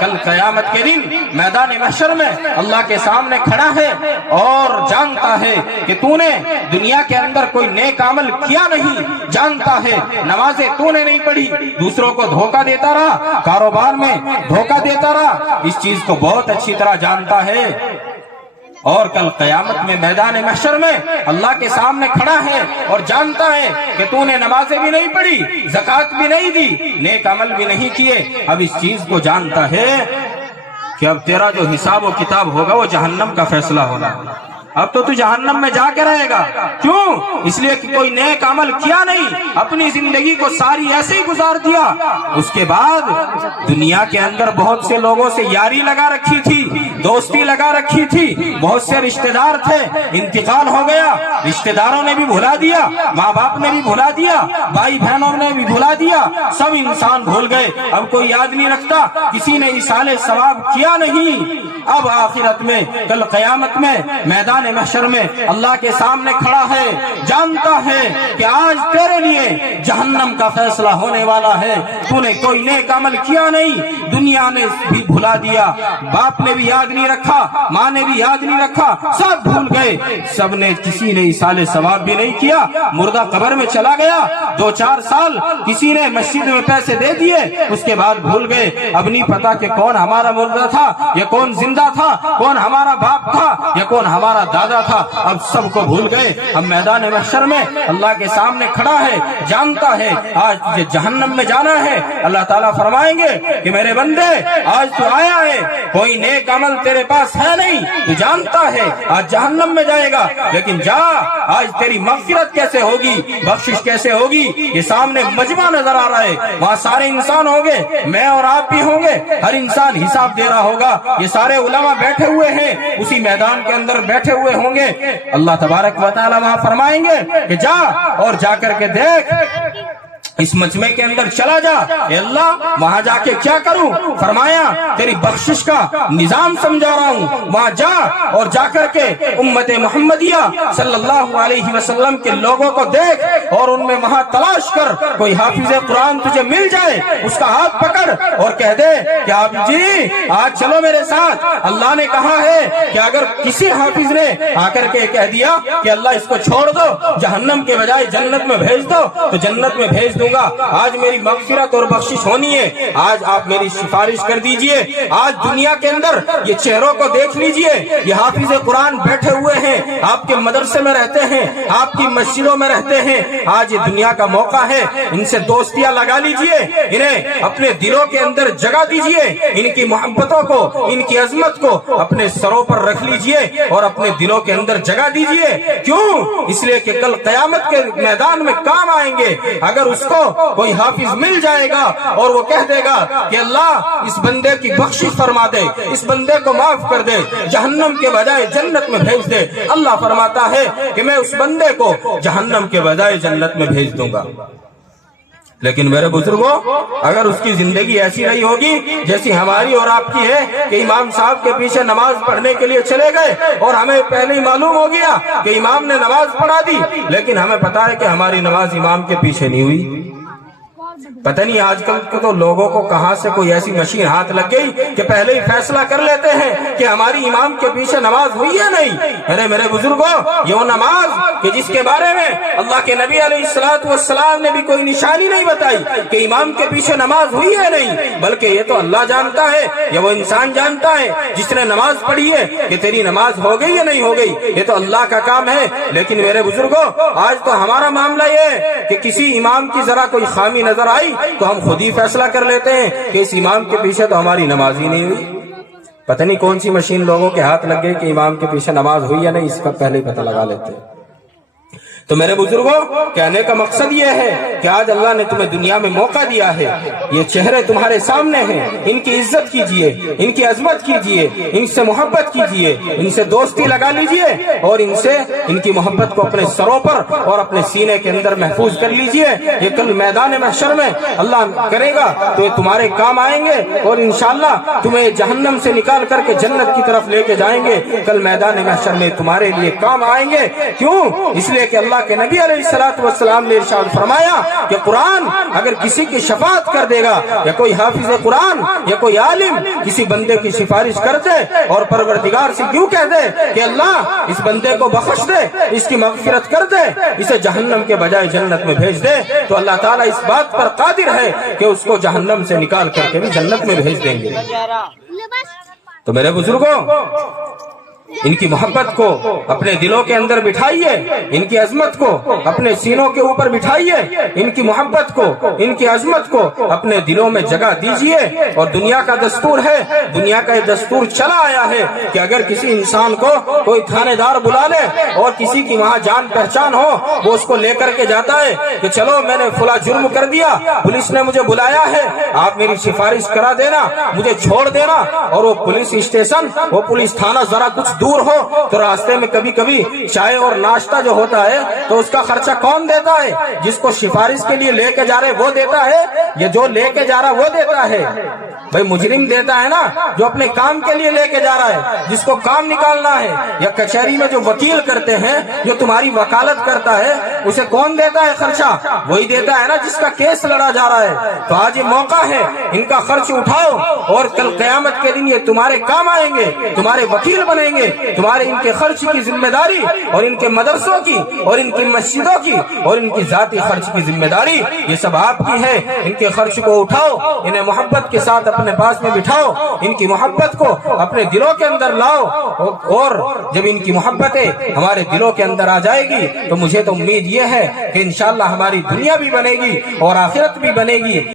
کل قیامت کے دن میدان محشر میں اللہ کے سامنے کھڑا ہے اور جانتا ہے کہ تو نے دنیا کے اندر کوئی نیک عمل کیا نہیں، جانتا ہے نمازیں تو نے نہیں پڑھی، دوسروں کو دھوکہ دیتا رہا، کاروبار میں دھوکہ دیتا رہا، اس چیز کو بہت اچھی طرح جانتا ہے، اور کل قیامت میں میدان محشر میں اللہ کے سامنے کھڑا ہے اور جانتا ہے کہ تو نے نمازیں بھی نہیں پڑھی، زکوٰۃ بھی نہیں دی، نیک عمل بھی نہیں کیے۔ اب اس چیز کو جانتا ہے کہ اب تیرا جو حساب و کتاب ہوگا وہ جہنم کا فیصلہ ہوگا، اب تو جہنم میں جا کے رہے گا۔ کیوں؟ اس لیے کہ کوئی نیک عمل کیا نہیں، اپنی زندگی کو ساری ایسے ہی گزار دیا۔ اس کے بعد دنیا کے اندر بہت سے لوگوں سے یاری لگا رکھی تھی، دوستی لگا رکھی تھی، بہت سے رشتہ دار تھے، انتقال ہو گیا، رشتہ داروں نے بھی بھلا دیا، ماں باپ نے بھی بھلا دیا، بھائی بہنوں نے بھی بھلا دیا، سب انسان بھول گئے، اب کوئی یاد نہیں رکھتا، کسی نے ایصال ثواب کیا نہیں۔ اب آخرت میں کل قیامت میں میدان محشر میں اللہ کے سامنے کھڑا ہے، جانتا ہے کہ آج تیرے لیے جہنم کا فیصلہ ہونے والا ہے، تو نے کوئی نیک عمل کیا نہیں، دنیا نے بھی بھلا دیا، باپ نے بھی یاد نہیں رکھا، ماں نے بھی یاد نہیں رکھا، سب بھول گئے، سب نے کسی نے ایصال ثواب بھی نہیں کیا، مردہ قبر میں چلا گیا، 2-4 سال کسی نے مسجد میں پیسے دے دیے، اس کے بعد بھول گئے، اب نہیں پتا کہ کون ہمارا مردہ تھا یا کون زندہ تھا، کون ہمارا باپ تھا یا کون ہمارا دادا تھا، اب سب کو بھول گئے۔ اب میدان محشر میں اللہ کے سامنے کھڑا ہے، جانتا ہے آج تجھے جہنم میں جانا ہے۔ اللہ تعالیٰ فرمائیں گے کہ میرے بندے آج تو آیا ہے، کوئی نیک عمل تیرے پاس ہے نہیں، تو جانتا ہے آج جہنم میں جائے گا، لیکن جا، آج تیری مغفرت کیسے ہوگی، بخشش کیسے ہوگی۔ یہ سامنے مجمع نظر آ رہا ہے، وہاں سارے انسان ہوں گے، میں اور آپ بھی ہوں گے، ہر انسان حساب دے رہا ہوگا، یہ سارے علماء بیٹھے ہوئے ہیں، اسی میدان کے اندر بیٹھے ہوئے ہوں گے۔ اللہ تبارک و تعالیٰ وہاں فرمائیں گے کہ جا اور جا کر کے دیکھ، اس مجمع کے اندر چلا جا، اے اللہ وہاں جا کے کیا کروں؟ فرمایا تیری بخشش کا نظام سمجھا رہا ہوں، وہاں جا اور جا کر کے امت محمدیہ صلی اللہ علیہ وسلم کے لوگوں کو دیکھ اور ان میں وہاں تلاش کر، کوئی حافظ قرآن تجھے مل جائے، اس کا ہاتھ پکڑ اور کہہ دے کہ آپ جی آج چلو میرے ساتھ۔ اللہ نے کہا ہے کہ اگر کسی حافظ نے آ کر کے کہہ دیا کہ اللہ اس کو چھوڑ دو، جہنم کے بجائے جنت میں بھیج دو، تو جنت میں بھیج دوں گا۔ آج میری مغفرت اور بخشش ہونی ہے، آج آپ میری سفارش کر دیجئے۔ آج دنیا کے اندر یہ چہروں کو دیکھ لیجئے، یہ حافظ قرآن بیٹھے ہوئے ہیں، آپ کے مدرسے میں رہتے ہیں، آپ کی مسجدوں میں رہتے ہیں، آج یہ دنیا کا موقع ہے، ان سے دوستیاں لگا لیجئے، انہیں اپنے دلوں کے اندر جگہ دیجئے، ان کی محبتوں کو، ان کی عظمت کو اپنے سروں پر رکھ لیجئے اور اپنے دلوں کے اندر جگہ دیجئے۔ کیوں؟ اس لیے کہ کل قیامت کے میدان میں کام آئیں گے۔ اگر اس کو کوئی حافظ مل جائے گا اور وہ کہہ دے گا کہ اللہ اس بندے کی بخشش فرما دے، اس بندے کو معاف کر دے، جہنم کے بجائے جنت میں بھیج دے، اللہ فرماتا ہے کہ میں اس بندے کو جہنم کے بجائے جنت میں بھیج دوں گا۔ لیکن میرے بزرگوں، اگر اس کی زندگی ایسی نہیں ہوگی جیسی ہماری اور آپ کی ہے کہ امام صاحب کے پیچھے نماز پڑھنے کے لیے چلے گئے اور ہمیں پہلے ہی معلوم ہو گیا کہ امام نے نماز پڑھا دی، لیکن ہمیں پتا ہے کہ ہماری نماز امام کے پیچھے نہیں ہوئی۔ پتہ نہیں آج کل تو لوگوں کو کہاں سے کوئی ایسی مشین ہاتھ لگ گئی کہ پہلے ہی فیصلہ کر لیتے ہیں کہ ہماری امام کے پیچھے نماز ہوئی ہے نہیں۔ ارے میرے بزرگوں، یہ وہ نماز کہ جس کے بارے میں اللہ کے نبی علیہ السلام نے بھی کوئی نشانی نہیں بتائی کہ امام کے پیچھے نماز ہوئی ہے نہیں، بلکہ یہ تو اللہ جانتا ہے یا وہ انسان جانتا ہے جس نے نماز پڑھی ہے کہ تیری نماز ہو گئی یا نہیں ہو گئی، یہ تو اللہ کا کام ہے۔ لیکن میرے بزرگوں، آج تو ہمارا معاملہ یہ ہے کہ کسی امام کی ذرا کوئی خامی نظر آئی تو ہم خود ہی فیصلہ کر لیتے ہیں کہ اس امام کے پیچھے تو ہماری نماز ہی نہیں ہوئی۔ پتہ نہیں کون سی مشین لوگوں کے ہاتھ لگ گئی کہ امام کے پیچھے نماز ہوئی یا نہیں، اس کا پہلے ہی پتہ لگا لیتے ہیں۔ تو میرے بزرگوں، کہنے کا مقصد یہ ہے کہ آج اللہ نے تمہیں دنیا میں موقع دیا ہے، یہ چہرے تمہارے سامنے ہیں، ان کی عزت کیجئے، ان کی عظمت کیجئے، ان سے محبت کیجئے، ان سے دوستی لگا لیجئے اور ان کی محبت کو اپنے سروں پر اور اپنے سینے کے اندر محفوظ کر لیجئے۔ یہ کل میدان محشر میں اللہ کرے گا تو یہ تمہارے کام آئیں گے اور انشاءاللہ تمہیں جہنم سے نکال کر کے جنت کی طرف لے کے جائیں گے، کل میدان محشر میں تمہارے لیے کام آئیں گے۔ کیوں؟ اس لیے کہ اللہ اللہ کے نبی علیہ السلام نے ارشاد فرمایا کہ قرآن اگر کسی کی شفاعت کر دے گا، یا کوئی حافظ قرآن یا کوئی عالم کسی بندے کی سفارش کر دے اور پروردگار سے کیوں کہہ دے کہ اللہ اس بندے کو بخش دے، اس کی مغفرت کر دے، اسے جہنم کے بجائے جنت میں بھیج دے، تو اللہ تعالیٰ اس بات پر قادر ہے کہ اس کو جہنم سے نکال کر کے بھی جنت میں بھیج دیں گے۔ تو میرے بزرگوں، ان کی محبت کو اپنے دلوں کے اندر بٹھائیے، ان کی عظمت کو اپنے سینوں کے اوپر بٹھائیے، ان کی محبت کو، ان کی عظمت کو اپنے دلوں میں جگہ دیجئے۔ اور دنیا کا دستور ہے، دنیا کا یہ دستور چلا آیا ہے کہ اگر کسی انسان کو کوئی تھانے دار بلا لے اور کسی کی وہاں جان پہچان ہو، وہ اس کو لے کر کے جاتا ہے کہ چلو میں نے فلاں جرم کر دیا، پولیس نے مجھے بلایا ہے، آپ میری سفارش کرا دینا، مجھے چھوڑ دینا۔ اور وہ پولیس اسٹیشن، وہ پولیس تھانہ ذرا کچھ دور ہو تو راستے میں کبھی کبھی چائے اور ناشتہ جو ہوتا ہے تو اس کا خرچہ کون دیتا ہے؟ جس کو سفارش کے لیے لے کے جا رہے وہ دیتا ہے یا جو لے کے جا رہا وہ دیتا ہے؟ بھئی مجرم دیتا ہے نا، جو اپنے کام کے لیے لے کے جا رہا ہے، جس کو کام نکالنا ہے۔ یا کچہری میں جو وکیل کرتے ہیں، جو تمہاری وکالت کرتا ہے، اسے کون دیتا ہے خرچہ؟ وہی دیتا ہے نا جس کا کیس لڑا جا رہا ہے۔ تو آج یہ موقع ہے، ان کا خرچ اٹھاؤ اور کل قیامت کے دن یہ تمہارے کام آئیں گے، تمہارے وکیل بنیں گے۔ تمہارے ان کے خرچ کی ذمہ داری اور ان کے مدرسوں کی اور ان کی مسجدوں کی اور ان کی ذاتی خرچ کی ذمہ داری یہ سب آپ کی ہے۔ ان کے خرچ کو اٹھاؤ، انہیں محبت کے ساتھ اپنے پاس میں بٹھاؤ، ان کی محبت کو اپنے دلوں کے اندر لاؤ، اور جب ان کی محبتیں ہمارے دلوں کے اندر آ جائے گی تو مجھے تو امید یہ ہے کہ انشاءاللہ ہماری دنیا بھی بنے گی اور آخرت بھی بنے گی۔